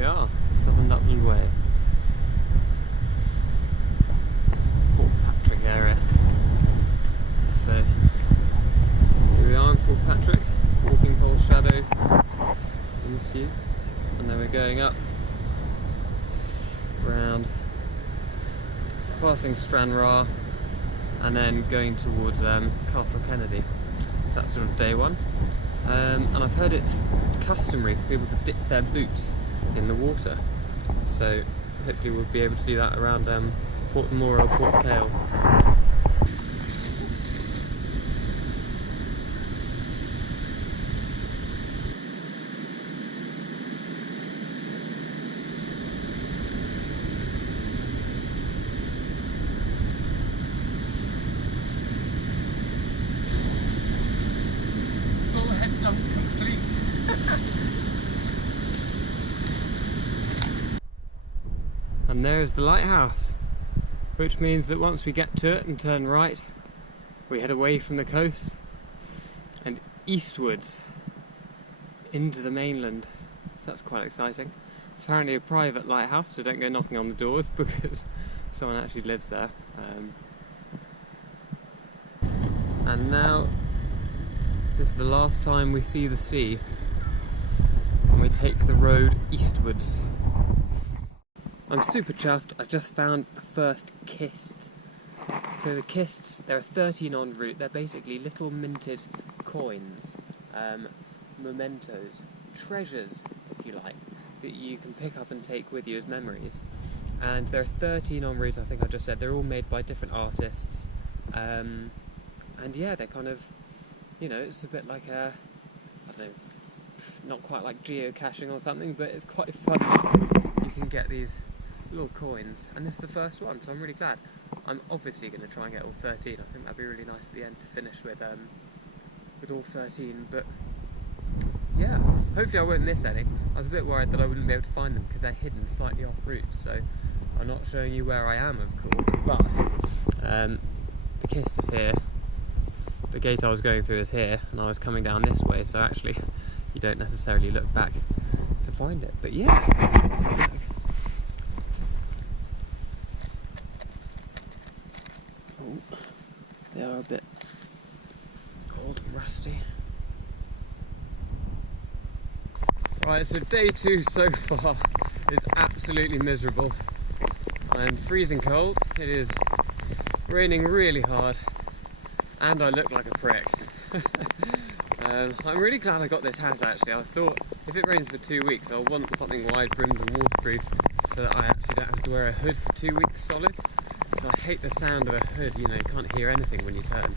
we are, Southern Upland Way. Portpatrick area. So, here we are in Portpatrick, walking pole shadow in the SUW, and then we're going up, round, passing Stranraer, and then going towards Castle Kennedy. So that's sort of day one. And I've heard it's customary for people to dip their boots in the water. So hopefully we'll be able to do that around Portmore or Port Cale. And there's the lighthouse, which means that once we get to it and turn right, we head away from the coast and eastwards into the mainland. So that's quite exciting. It's apparently a private lighthouse, so don't go knocking on the doors because someone actually lives there. And now, this is the last time we see the sea, and we take the road eastwards. I'm super chuffed. I've just found the first kists. So the kists, there are 13 en route. They're basically little minted coins, mementos, treasures, if you like, that you can pick up and take with you as memories. And there are 13 en route, I think I just said. They're all made by different artists. And yeah, they're kind of, you know, it's a bit like a, I don't know, not quite like geocaching or something, but it's quite fun. You can get these little coins, and this is the first one, so I'm really glad. I'm obviously going to try and get all 13. I think that'd be really nice at the end to finish with all 13, but yeah, hopefully I won't miss any. I was a bit worried that I wouldn't be able to find them because they're hidden slightly off route, so I'm not showing you where I am, of course, but the kist is here, the gate I was going through is here, and I was coming down this way, so actually you don't necessarily look back to find it, but yeah, let's have a look. They are a bit old and rusty. Right, so day 2 so far is absolutely miserable. I'm freezing cold, it is raining really hard, and I look like a prick. I'm really glad I got this hat actually. I thought if it rains for 2 weeks I'll want something wide-brimmed and waterproof so that I actually don't have to wear a hood for 2 weeks solid. So I hate the sound of a hood, you know, you can't hear anything when you turn.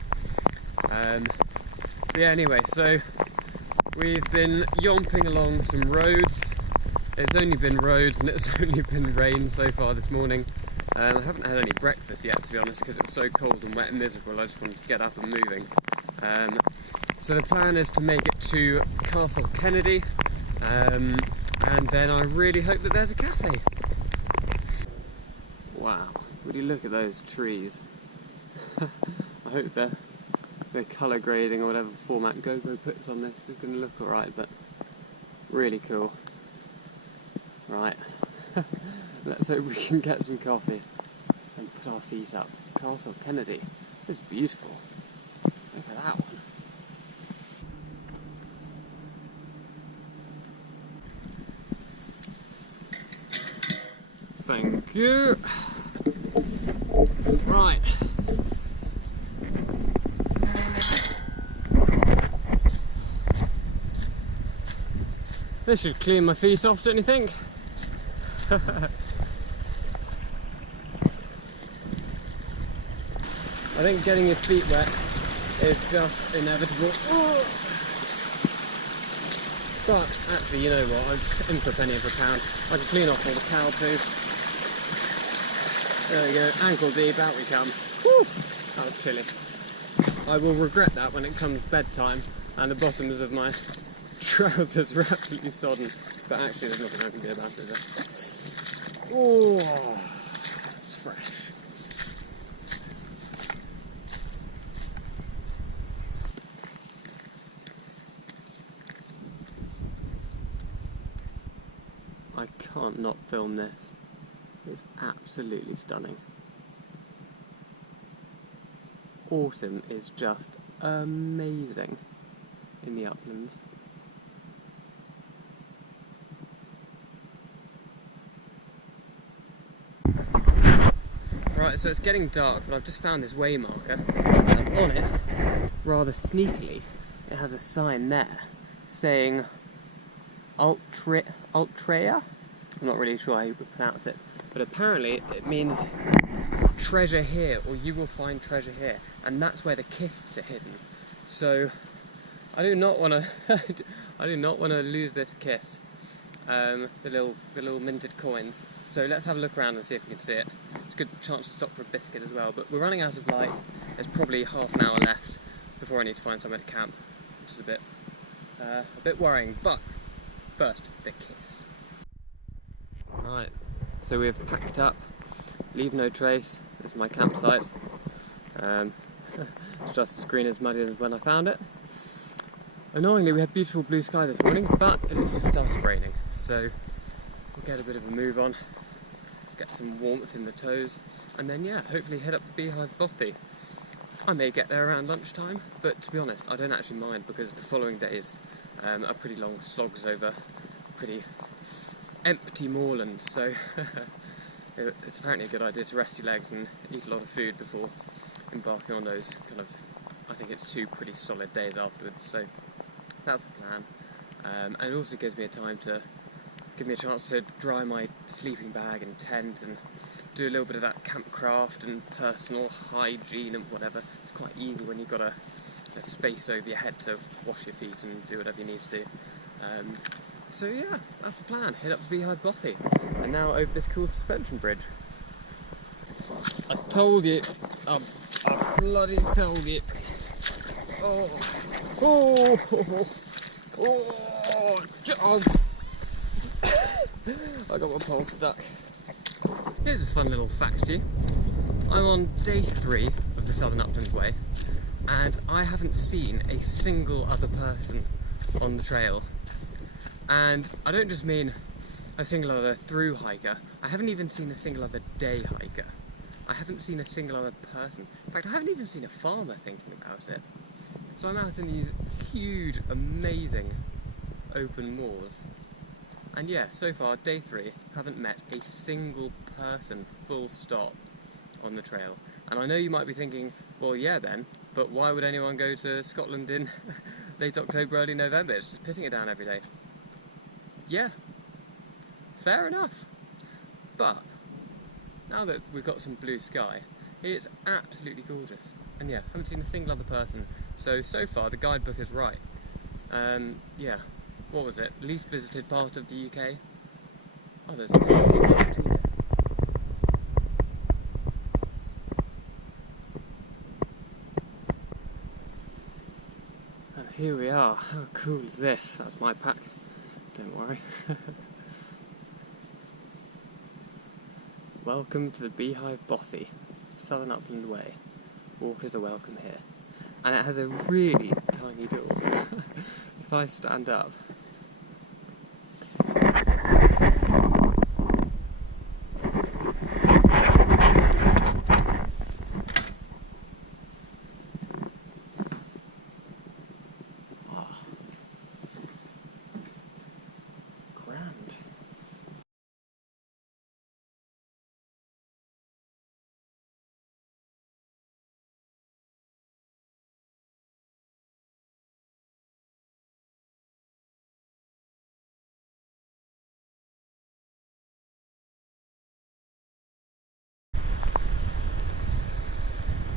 But yeah, anyway, so we've been yomping along some roads. It's only been roads and it's only been rain so far this morning. I haven't had any breakfast yet, to be honest, because it was so cold and wet and miserable. I just wanted to get up and moving. So the plan is to make it to Castle Kennedy, and then I really hope that there's a cafe. Wow. Would you look at those trees? I hope they're colour grading or whatever format GoPro puts on this is going to look alright, but really cool. Right, let's hope we can get some coffee and put our feet up. Castle Kennedy is beautiful. Look at that one. Thank you. Right. This should clean my feet off, don't you think? I think getting your feet wet is just inevitable. But actually, you know what, I'm in for a penny of a pound. I can clean off all the cow poo. There we go, ankle deep, out we come. Whew, that was chilly. I will regret that when it comes bedtime and the bottoms of my trousers are absolutely sodden. But actually there's nothing I can do about it, is there? Oh, it's fresh. I can't not film this. It's absolutely stunning. Autumn is just amazing in the uplands. Right, so it's getting dark, but I've just found this way marker, and on it, rather sneakily, it has a sign there saying Altrea? I'm not really sure how you would pronounce it, but apparently it means treasure here, or you will find treasure here, and that's where the kists are hidden. So I do not want to lose this kist, the little minted coins. So let's have a look around and see if we can see it. It's a good chance to stop for a biscuit as well, but we're running out of light. There's probably half an hour left before I need to find somewhere to camp, which is a bit worrying. But first, the kist. Right, so we've packed up. Leave no trace. This is my campsite. It's just as green as muddy as when I found it. Annoyingly, we had beautiful blue sky this morning, but it has just started raining, so we'll get a bit of a move on, get some warmth in the toes, and then yeah, hopefully head up the Beehive Bothy. I may get there around lunchtime, but to be honest, I don't actually mind because the following days are pretty long slogs over pretty empty moorland, so it's apparently a good idea to rest your legs and eat a lot of food before embarking on those kind of, I think it's 2 pretty solid days afterwards, so that's the plan. And it also gives me a chance to dry my sleeping bag and tent and do a little bit of that campcraft and personal hygiene and whatever. It's quite easy when you've got a space over your head to wash your feet and do whatever you need to do. So yeah, that's the plan. Head up to Beehive Bothy and now over this cool suspension bridge. I told you. I bloody told you. Oh, oh, oh, oh, oh. I got my pole stuck. Here's a fun little fact to you. I'm on day 3 of the Southern Upland Way, and I haven't seen a single other person on the trail. And I don't just mean a single other through hiker, I haven't even seen a single other day hiker. I haven't seen a single other person. In fact, I haven't even seen a farmer thinking about it. So I'm out in these huge, amazing open moors. And yeah, so far, day 3, haven't met a single person, full stop, on the trail. And I know you might be thinking, well yeah then, but why would anyone go to Scotland in late October, early November? It's just pissing it down every day. Yeah, fair enough. But now that we've got some blue sky, it's absolutely gorgeous. And yeah, haven't seen a single other person. So far the guidebook is right. Yeah, what was it? Least visited part of the UK? Oh, there's a and here we are. How cool is this? That's my pack. Don't worry. Welcome to the Beehive Bothy, Southern Upland Way. Walkers are welcome here. And it has a really tiny door. If I stand up.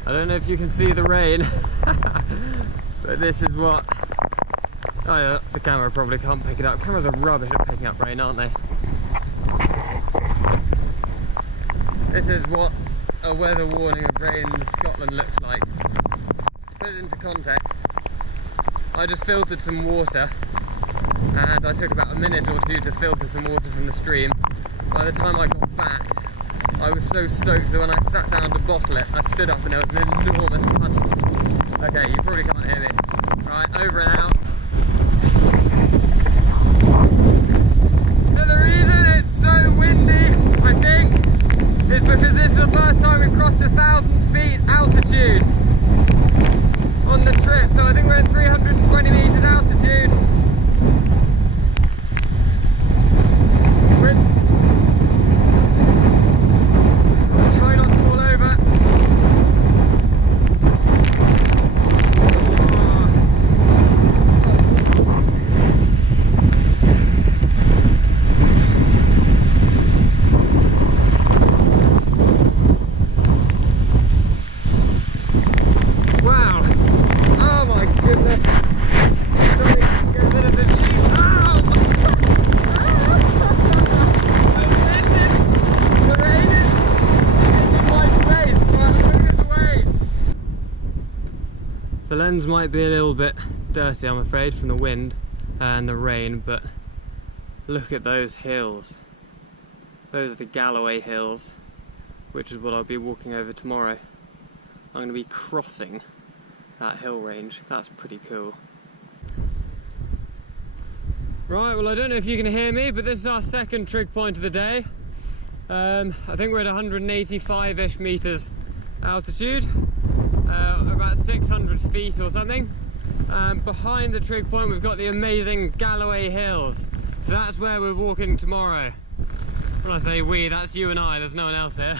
I don't know if you can see the rain, but this is what... Oh yeah, the camera probably can't pick it up. Cameras are rubbish at picking up rain, aren't they? This is what a weather warning of rain in Scotland looks like. To put it into context, I just filtered some water, and I took about a minute or 2 to filter some water from the stream. By the time I got back, I was so soaked that when I sat down to bottle it, I stood up and there was an enormous puddle. Okay, you probably can't hear me. Right, over and out. So the reason hands might be a little bit dirty, I'm afraid, from the wind and the rain, but look at those hills. Those are the Galloway Hills, which is what I'll be walking over tomorrow. I'm going to be crossing that hill range. That's pretty cool. Right, well, I don't know if you can hear me, but this is our second trig point of the day. I think we're at 185-ish metres altitude, about 600 feet or something. Behind the trig point we've got the amazing Galloway Hills, so that's where we're walking tomorrow. When I say we, that's you and I, there's no one else here.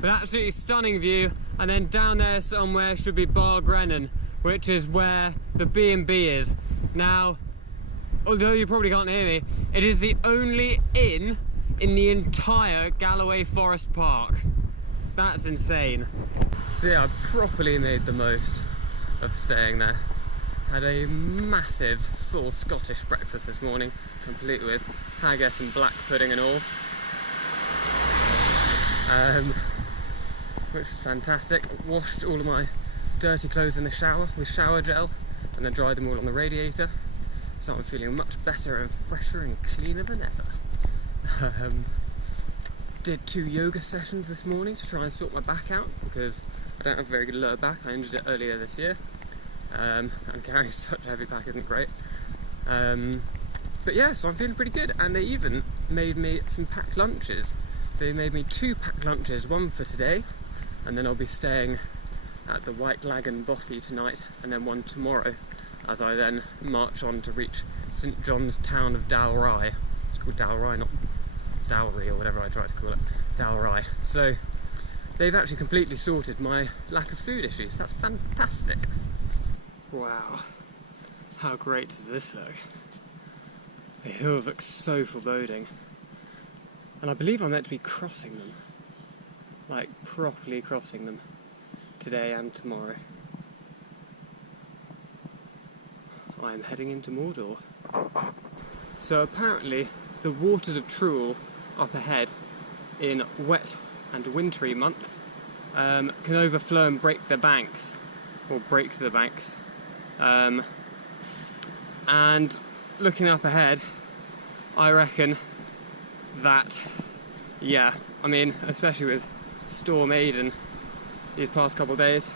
But absolutely stunning view, and then down there somewhere should be Bargrennan, which is where the B&B is. Now, although you probably can't hear me, it is the only inn in the entire Galloway Forest Park. That's insane. So yeah, I properly made the most of staying there. Had a massive full Scottish breakfast this morning, complete with haggis and black pudding and all. Which was fantastic. Washed all of my dirty clothes in the shower with shower gel and then dried them all on the radiator. So I'm feeling much better and fresher and cleaner than ever. Did 2 yoga sessions this morning to try and sort my back out because I don't have a very good lower back. I injured it earlier this year, and carrying such a heavy pack isn't great. But yeah, so I'm feeling pretty good, and they even made me some packed lunches. They made me 2 packed lunches, one for today, and then I'll be staying at the White Lagan Bothy tonight, and then one tomorrow, as I then march on to reach St John's town of Dalry. It's called Dalry, not Dalry or whatever I try to call it. Dalry. So they've actually completely sorted my lack of food issues. That's fantastic. Wow, how great does this look? The hills look so foreboding. And I believe I'm meant to be crossing them. Like, properly crossing them. Today and tomorrow. I'm heading into Mordor. So apparently the waters of Trool up ahead in wet and wintry month can overflow and break the banks. Or break the banks. And looking up ahead, I reckon that, yeah, I mean, especially with Storm Aiden these past couple of days,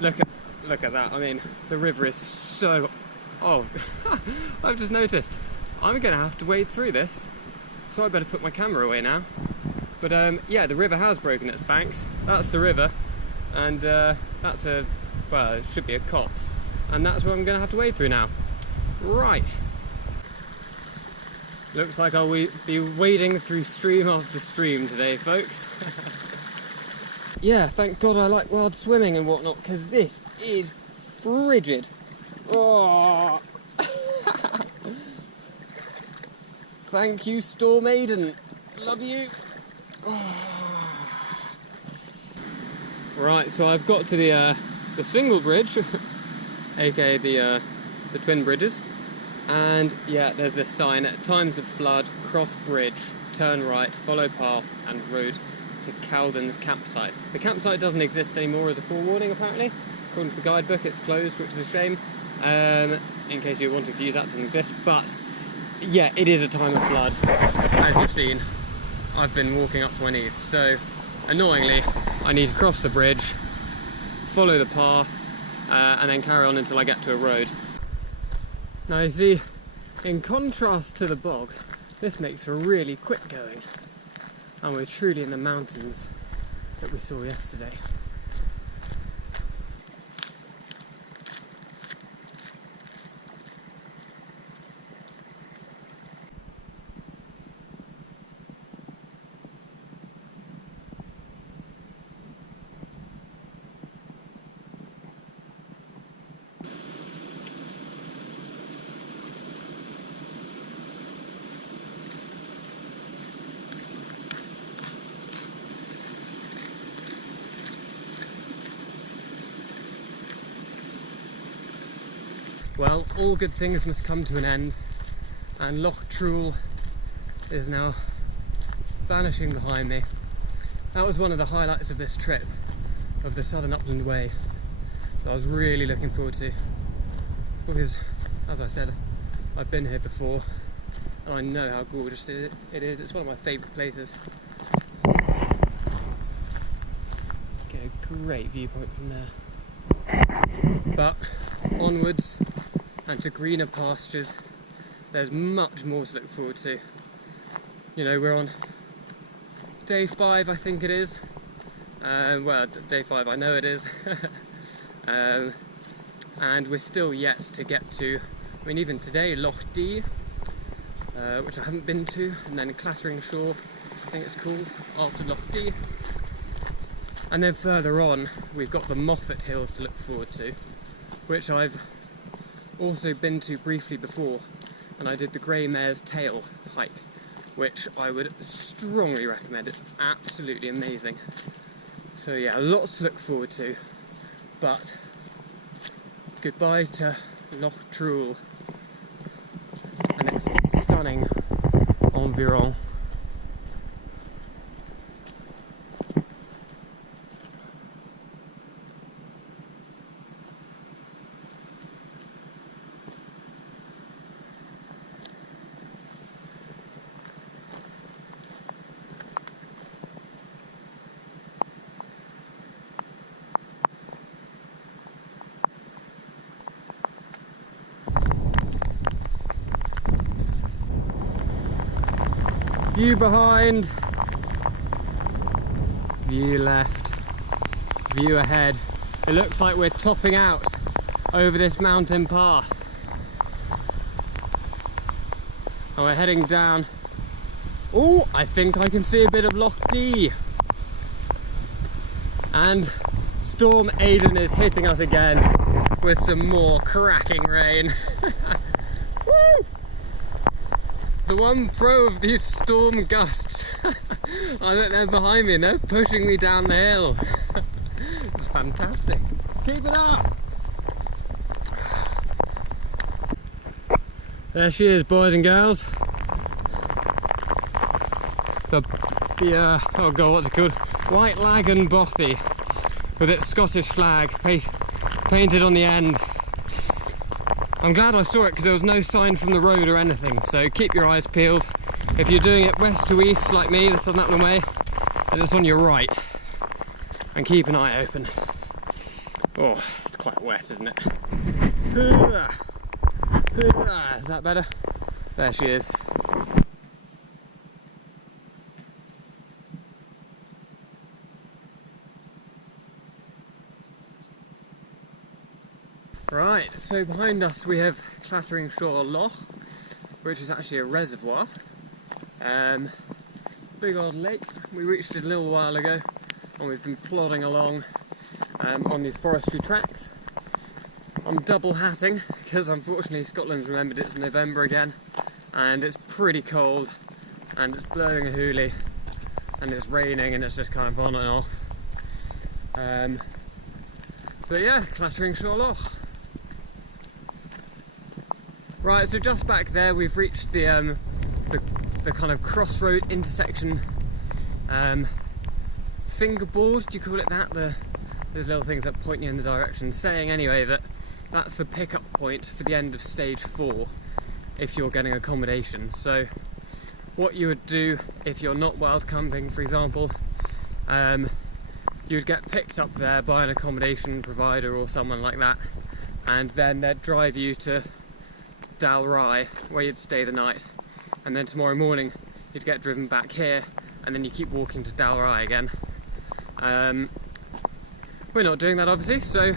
look at that. I mean, the river is so... Oh, I've just noticed. I'm going to have to wade through this, so I better put my camera away now. But yeah, the river has broken its banks. That's the river, and that's a, well, it should be a copse, and that's what I'm going to have to wade through now. Right. Looks like I'll be wading through stream after stream today, folks. Yeah, thank God I like wild swimming and whatnot, because this is frigid. Oh. Thank you, Storm Aiden. Love you. Oh. Right, so I've got to the single bridge, aka the twin bridges, and yeah, there's this sign: at times of flood, cross bridge, turn right, follow path, and road to Calden's campsite. The campsite doesn't exist anymore as a forewarning, apparently. According to the guidebook, it's closed, which is a shame. In case you're wanting to use that, it doesn't exist. But yeah, it is a time of flood. As you've seen, I've been walking up to my knees. So annoyingly, I need to cross the bridge, follow the path, and then carry on until I get to a road. Now you see, in contrast to the bog, this makes for really quick going. And we're truly in the mountains that we saw yesterday. Well, all good things must come to an end, and Loch Trool is now vanishing behind me. That was one of the highlights of this trip, of the Southern Upland Way, that I was really looking forward to, because, as I said, I've been here before and I know how gorgeous it is. It's one of my favourite places. Get a great viewpoint from there. But onwards and to greener pastures. There's much more to look forward to. You know, we're on day 5, I think it is. Well, day 5 I know it is. And we're still yet to get to, I mean, even today, Loch D, which I haven't been to, and then Clatteringshaws, I think it's called, after Loch D. And then further on, we've got the Moffat Hills to look forward to, which I've also been to briefly before, and I did the Grey Mare's Tail hike, which I would strongly recommend. It's absolutely amazing. So yeah, lots to look forward to, but goodbye to Loch Trool and its stunning environ. View behind, view left, view ahead. It looks like we're topping out over this mountain path. And we're heading down. Oh, I think I can see a bit of Loch D. And Storm Aiden is hitting us again with some more cracking rain. Woo! The one pro of these storm gusts. I look, they're behind me and they're pushing me down the hill. It's fantastic. Keep it up. There she is, boys and girls. Oh god, what's it called? White Lagan Bothy, with its Scottish flag painted on the end. I'm glad I saw it because there was no sign from the road or anything, so keep your eyes peeled. If you're doing it west to east like me, the Southern Upland Way, and it's on your right, and keep an eye open. Oh, it's quite wet, isn't it? Is that better? There she is. Right, so behind us we have Clatteringshaws Loch, which is actually a reservoir. Big old lake. We reached it a little while ago and we've been plodding along on these forestry tracks. I'm double hatting because unfortunately Scotland's remembered it's November again and it's pretty cold and it's blowing a hoolie and it's raining and it's just kind of on and off. But yeah, Clatteringshaws Loch. Right, so just back there we've reached the kind of crossroad intersection fingerboard, do you call it that? Those little things that point you in the direction, saying anyway that that's the pickup point for the end of stage 4 if you're getting accommodation. So what you would do if you're not wild camping, for example, you would get picked up there by an accommodation provider or someone like that, and then they'd drive you to Dalry, where you'd stay the night, and then tomorrow morning you'd get driven back here and then you keep walking to Dalry again. We're not doing that obviously, so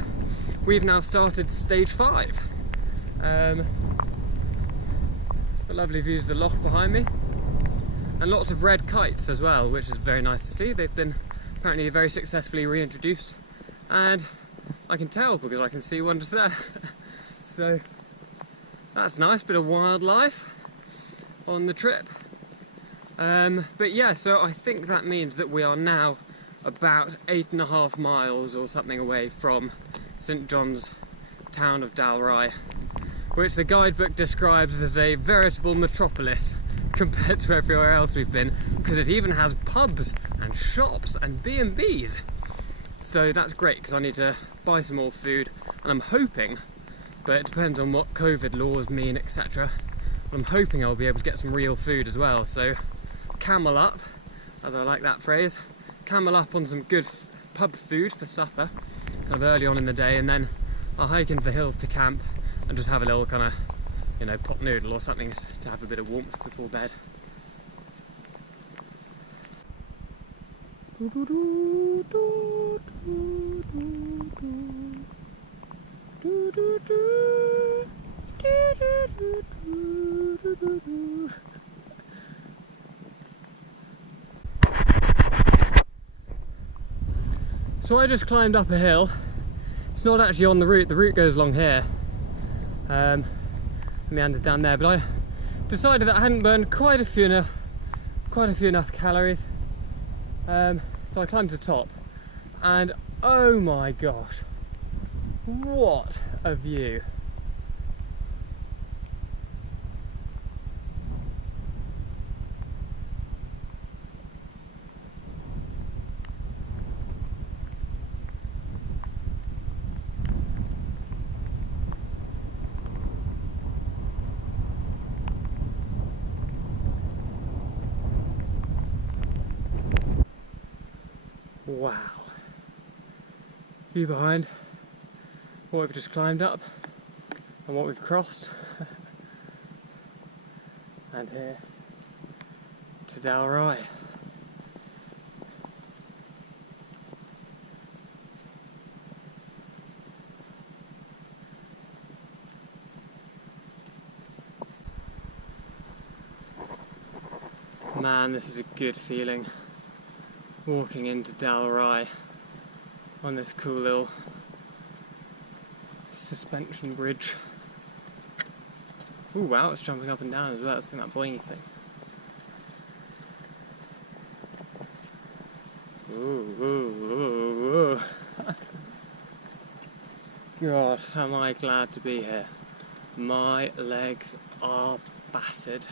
we've now started stage 5. The lovely views of the loch behind me and lots of red kites as well, which is very nice to see. They've been apparently very successfully reintroduced, and I can tell because I can see one just there. So that's nice, bit of wildlife on the trip. But yeah, so I think that means that we are now about 8.5 miles or something away from St John's town of Dalry, which the guidebook describes as a veritable metropolis compared to everywhere else we've been, because it even has pubs and shops and B&Bs. So that's great because I need to buy some more food, and I'm hoping, but it depends on what COVID laws mean, etc. I'm hoping I'll be able to get some real food as well. So camel up, as I like that phrase, camel up on some good pub food for supper, kind of early on in the day, and then I'll hike into the hills to camp and just have a little kind of, you know, pot noodle or something to have a bit of warmth before bed. So I just climbed up a hill. It's not actually on the route goes along here. The meanders down there, but I decided that I hadn't burned quite a few enough calories. So I climbed to the top, and oh my gosh, what a view! Wow. View behind what we've just climbed up and what we've crossed. And here to Dalry. Man, this is a good feeling. Walking into Dalry on this cool little suspension bridge. Ooh, wow, it's jumping up and down as well. It's doing that boingy thing. Ooh, ooh, ooh, ooh. God, am I glad to be here. My legs are battered.